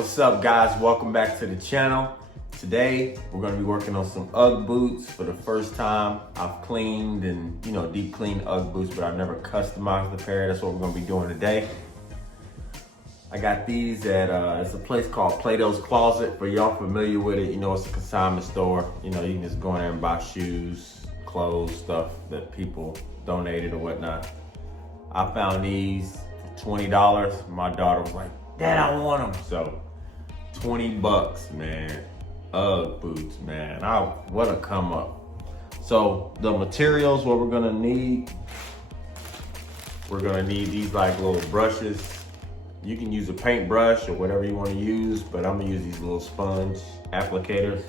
What's up, guys? Welcome back to the channel. Today we're going to be working on some UGG boots. For the first time, I've cleaned and deep cleaned UGG boots, but I've never customized the pair. That's what we're going to be doing today. I got these at it's a place called Plato's Closet. For y'all familiar with it, it's a consignment store. You can just go in there and buy shoes, clothes, stuff that people donated or whatnot. I found these for $20. My daughter was like, "Dad, I want them." So $20, man. UGG boots, man. What a come up. So the materials, what we're gonna need these like little brushes. You can use a paintbrush or whatever you want to use, but I'm gonna use these little sponge applicators.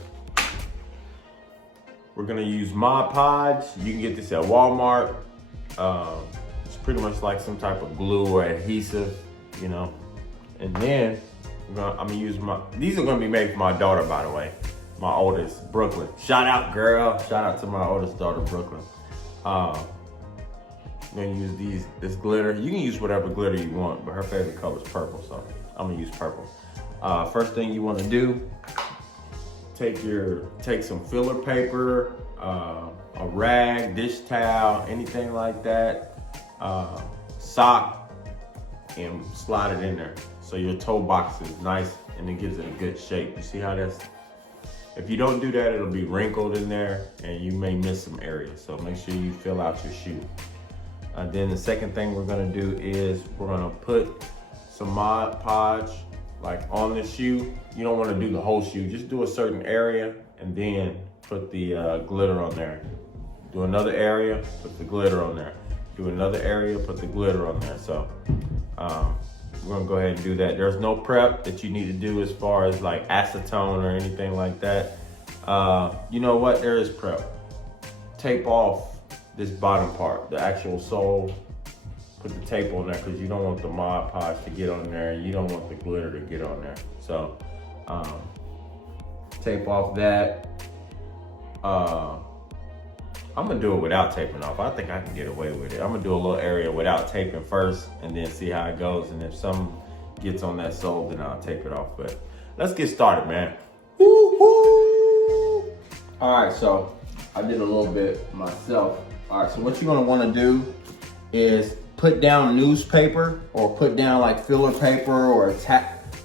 We're gonna use Mod Podge. You can get this at Walmart. It's pretty much like some type of glue or adhesive, And then I'm gonna use these are gonna be made for my daughter, by the way. My oldest, Brooklyn. Shout out, girl. Shout out to my oldest daughter, Brooklyn. I'm gonna use this glitter. You can use whatever glitter you want, but her favorite color is purple, so I'm gonna use purple. First thing you wanna do, take some filler paper, a rag, dish towel, anything like that, sock, and slide it in there. So your toe box is nice and it gives it a good shape. You see how that's, if you don't do that, it'll be wrinkled in there and you may miss some areas. So make sure you fill out your shoe. Then the second thing we're gonna do is we're gonna put some Mod Podge like on the shoe. You don't wanna do the whole shoe, just do a certain area and then put the glitter on there. Do another area, put the glitter on there. Do another area, put the glitter on there. So we're gonna go ahead and do that. There's no prep that you need to do as far as like acetone or anything like that. You know what, there is prep. Tape off this bottom part, the actual sole. Put the tape on there because you don't want the Mod Podge to get on there and you don't want the glitter to get on there. So tape off that. I'm gonna do it without taping off. I think I can get away with it. I'm gonna do a little area without taping first and then see how it goes. And if some gets on that sole, then I'll tape it off. But let's get started, man. Woo-hoo! All right, so I did a little bit myself. All right, so what you're gonna wanna do is put down newspaper or put down like filler paper or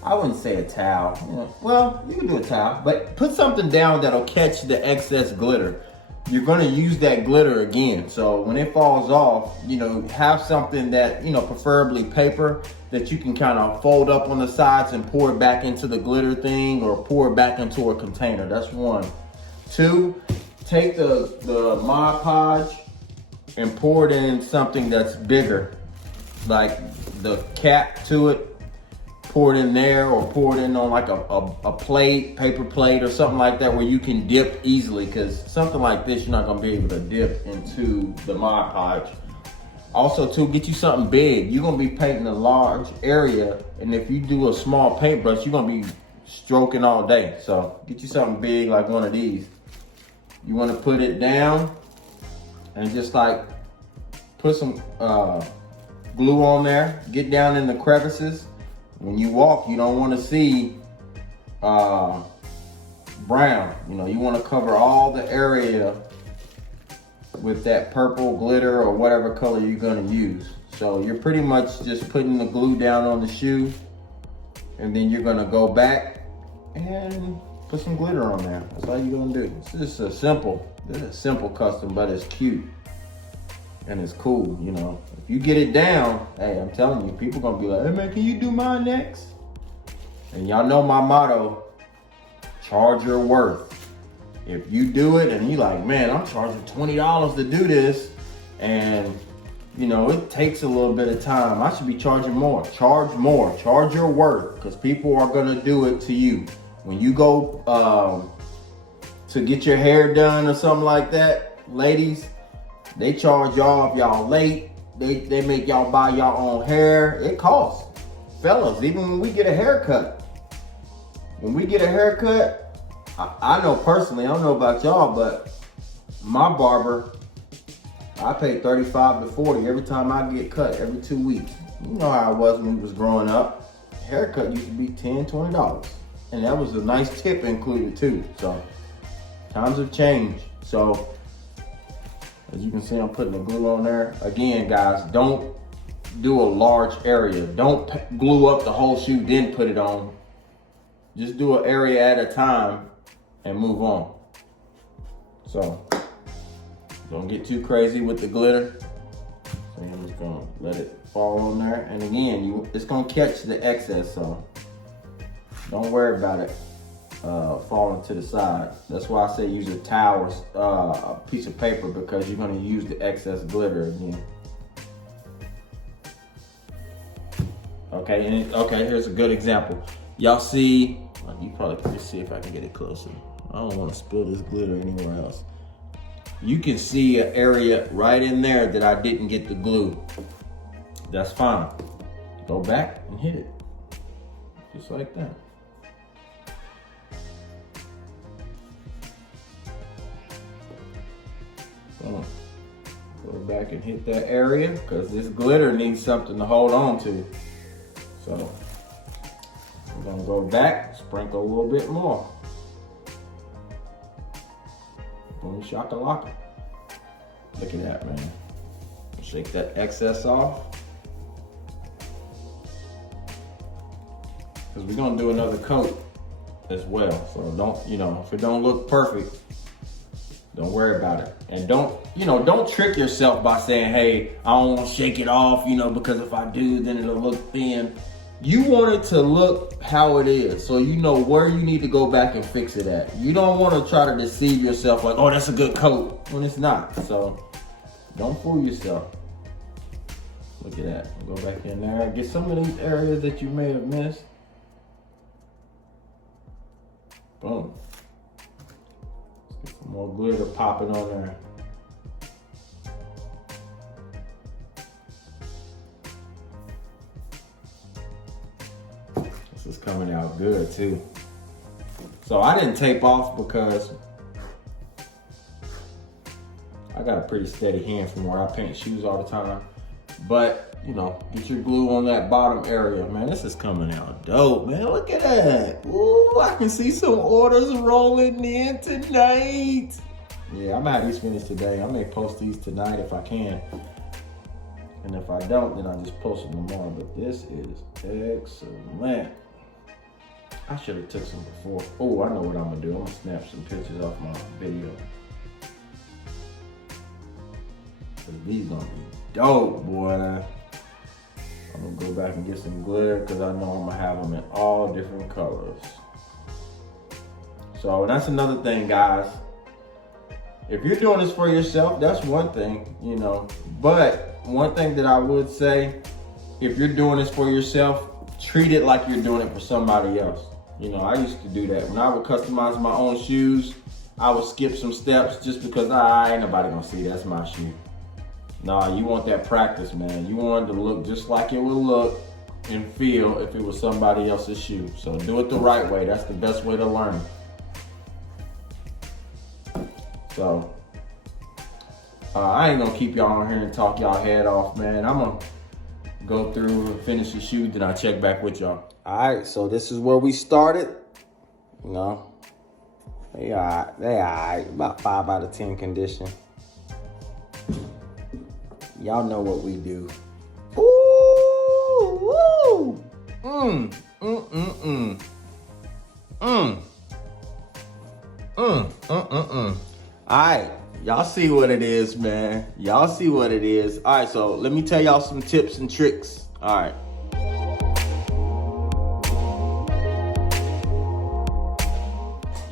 I wouldn't say a towel. Well, you can do a towel, but put something down that'll catch the excess glitter. You're gonna use that glitter again. So when it falls off, have something that, preferably paper, that you can kind of fold up on the sides and pour it back into the glitter thing or pour it back into a container. That's one. Two, take the Mod Podge and pour it in something that's bigger, like the cap to it. Pour it in there or pour it in on like a plate, paper plate or something like that where you can dip easily, because something like this, you're not gonna be able to dip into the Mod Podge. Also too, get you something big. You're gonna be painting a large area, and if you do a small paintbrush, you're gonna be stroking all day. So get you something big like one of these. You wanna put it down and just like put some glue on there, get down in the crevices. When you walk, you don't want to see brown. You want to cover all the area with that purple glitter or whatever color you're going to use. So you're pretty much just putting the glue down on the shoe, and then you're going to go back and put some glitter on there. That's all you're going to do. It's just this is a simple custom, but it's cute and it's cool. If you get it down, hey, I'm telling you, people gonna be like, "Hey man, can you do mine next?" And y'all know my motto, charge your worth. If you do it and you like, "Man, I'm charging $20 to do this," and it takes a little bit of time, I should be charging more. Charge more, charge your worth, because people are gonna do it to you. When you go to get your hair done or something like that, ladies, they charge y'all if y'all late. They make y'all buy y'all own hair. It costs. Fellas, even when we get a haircut. When we get a haircut, I know personally, I don't know about y'all, but my barber, I pay $35 to $40 every time I get cut, every 2 weeks. You know how it was when we was growing up. haircut used to be $10, $20. And that was a nice tip included too. So times have changed. So as you can see, I'm putting the glue on there. Again, guys, don't do a large area. Don't glue up the whole shoe, then put it on. Just do an area at a time and move on. So don't get too crazy with the glitter. So I'm just gonna let it fall on there. And again, it's gonna catch the excess, so don't worry about it falling to the side. That's why I say use a towel or a piece of paper, because you're gonna use the excess glitter again. Okay, here's a good example. Y'all see, you probably can just see if I can get it closer. I don't wanna spill this glitter anywhere else. You can see an area right in there that I didn't get the glue. That's fine. Go back and hit it, just like that. Go back and hit that area, because this glitter needs something to hold on to. So we're gonna go back, sprinkle a little bit more. Boom shakalaka. Look at that, man. Shake that excess off. Because we're gonna do another coat as well. So don't, if it don't look perfect, don't worry about it. And don't trick yourself by saying, hey, I don't want to shake it off, because if I do, then it'll look thin. You want it to look how it is, so you know where you need to go back and fix it at. You don't want to try to deceive yourself like, oh, that's a good coat, when it's not. So don't fool yourself. Look at that. Go back in there. Get some of these areas that you may have missed. Boom. Let's get some more glitter popping on there. This is coming out good too. So I didn't tape off because I got a pretty steady hand from where I paint shoes all the time. But, get your glue on that bottom area. Man, this is coming out dope, man. Look at that. Ooh, I can see some orders rolling in tonight. Yeah, I'm gonna have these finished today. I may post these tonight if I can. And if I don't, then I'll just post them tomorrow. But this is excellent. I should have took some before. Oh, I know what I'm gonna do. I'm gonna snap some pictures off my video. These gonna be dope, boy. I'm gonna go back and get some glitter, because I know I'm gonna have them in all different colors. So that's another thing, guys. If you're doing this for yourself, that's one thing, But one thing that I would say, if you're doing this for yourself, treat it like you're doing it for somebody else. I used to do that. When I would customize my own shoes, I would skip some steps just because ain't nobody gonna see that's my shoe. Nah, you want that practice, man. You want it to look just like it would look and feel if it was somebody else's shoe. So do it the right way. That's the best way to learn. So I ain't gonna keep y'all on here and talk y'all head off, man. I'm gonna go through and finish the shoe, then I'll check back with y'all. All right, so this is where we started. They all right, about 5 out of 10 condition. Y'all know what we do. Ooh, woo. All right, y'all see what it is, man. Y'all see what it is. All right, so let me tell y'all some tips and tricks. All right.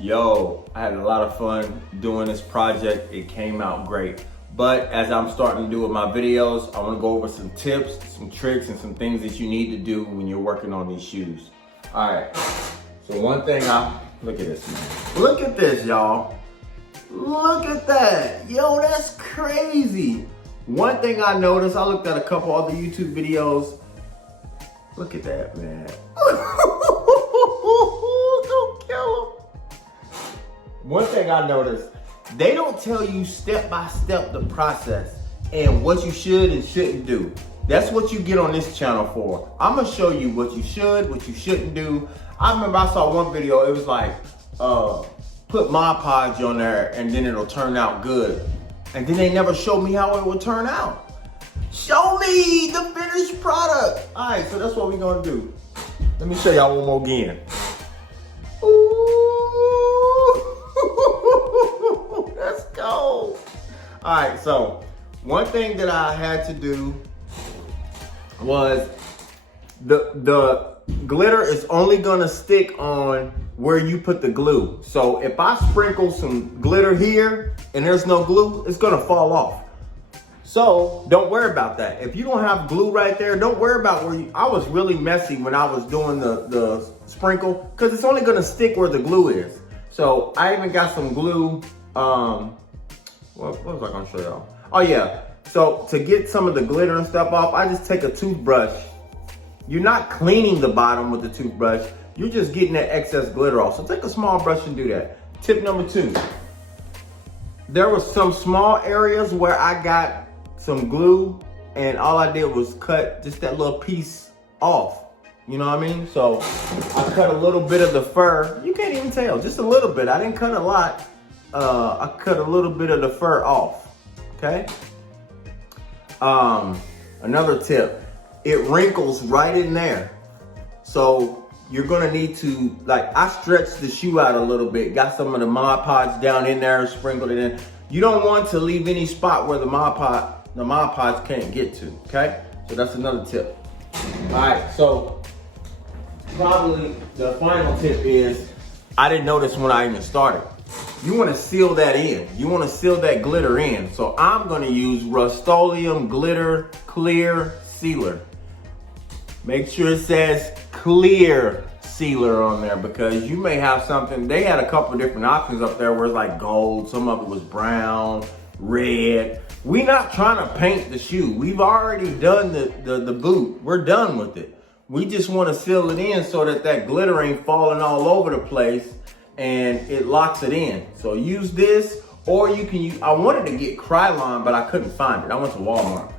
Yo, I had a lot of fun doing this project. It came out great. But as I'm starting to do with my videos, I want to go over some tips, some tricks, and some things that you need to do when you're working on these shoes. All right, so one thing look at this, man. Look at this, y'all. Look at that. Yo, that's crazy. One thing I noticed, I looked at a couple other YouTube videos. Look at that, man. Don't kill him. One thing I noticed, they don't tell you step by step the process and what you should and shouldn't do. That's what you get on this channel for. I'm gonna show you what you should, what you shouldn't do. I remember I saw one video, it was like, put Mod Podge on there and then it'll turn out good. And then they never showed me how it would turn out. Show me the finished product. All right, so that's what we're gonna do. Let me show y'all one more again. Ooh, let's go. All right, so one thing that I had to do was the glitter is only gonna stick on where you put the glue. So if I sprinkle some glitter here and there's no glue, it's gonna fall off. So don't worry about that. If you don't have glue right there, don't worry about where you, I was really messy when I was doing the sprinkle because it's only gonna stick where the glue is. So I even got some glue, what was I gonna show y'all? Oh yeah, so to get some of the glitter and stuff off, I just take a toothbrush. You're not cleaning the bottom with the toothbrush, you're just getting that excess glitter off. So take a small brush and do that. Tip number 2. There was some small areas where I got some glue and all I did was cut just that little piece off. You know what I mean? So I cut a little bit of the fur. You can't even tell, just a little bit. I didn't cut a lot. I cut a little bit of the fur off, okay? Another tip, it wrinkles right in there. So you're gonna need to, like, I stretched the shoe out a little bit, got some of the Mod Podge down in there, sprinkled it in. You don't want to leave any spot where the Mod Podge can't get to, okay? So that's another tip. All right, so probably the final tip is, I didn't notice when I even started. You wanna seal that in. You wanna seal that glitter in. So I'm gonna use Rust-Oleum Glitter Clear Sealer. Make sure it says clear sealer on there because you may have something, they had a couple different options up there where it's like gold, some of it was brown, red. We're not trying to paint the shoe. We've already done the boot. We're done with it. We just want to seal it in so that that glitter ain't falling all over the place and it locks it in. So use this, or you can use, I wanted to get Krylon, but I couldn't find it. I went to Walmart.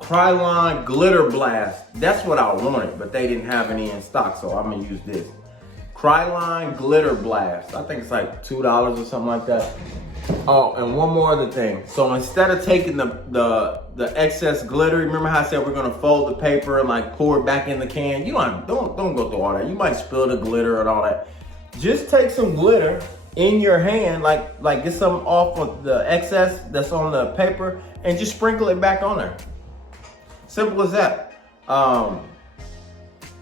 Krylon Glitter Blast. That's what I wanted, but they didn't have any in stock, so I'm gonna use this. Krylon Glitter Blast. I think it's like $2 or something like that. Oh, and one more other thing. So instead of taking the excess glitter, remember how I said we're gonna fold the paper and like pour it back in the can? You don't go through all that. You might spill the glitter and all that. Just take some glitter in your hand, like get some off of the excess that's on the paper, and just sprinkle it back on there. Simple as that.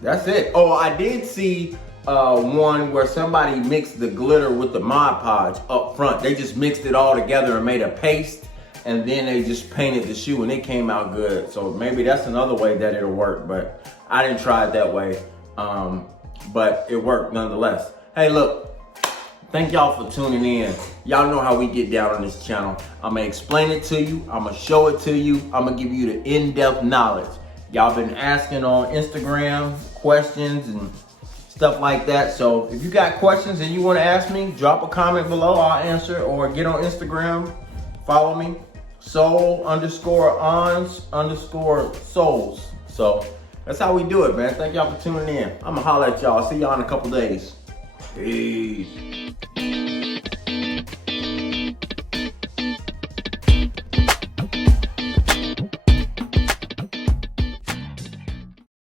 That's it. Oh, I did see one where somebody mixed the glitter with the Mod Podge up front. They just mixed it all together and made a paste, and then they just painted the shoe and it came out good. So maybe that's another way that it'll work, but I didn't try it that way. But it worked nonetheless. Hey, look. Thank y'all for tuning in. Y'all know how we get down on this channel. I'm gonna explain it to you. I'm gonna show it to you. I'm gonna give you the in-depth knowledge. Y'all been asking on Instagram questions and stuff like that. So if you got questions and you wanna ask me, drop a comment below, I'll answer, or get on Instagram, follow me, soul_ons_souls. So that's how we do it, man. Thank y'all for tuning in. I'm gonna holler at y'all. See y'all in a couple days. Peace.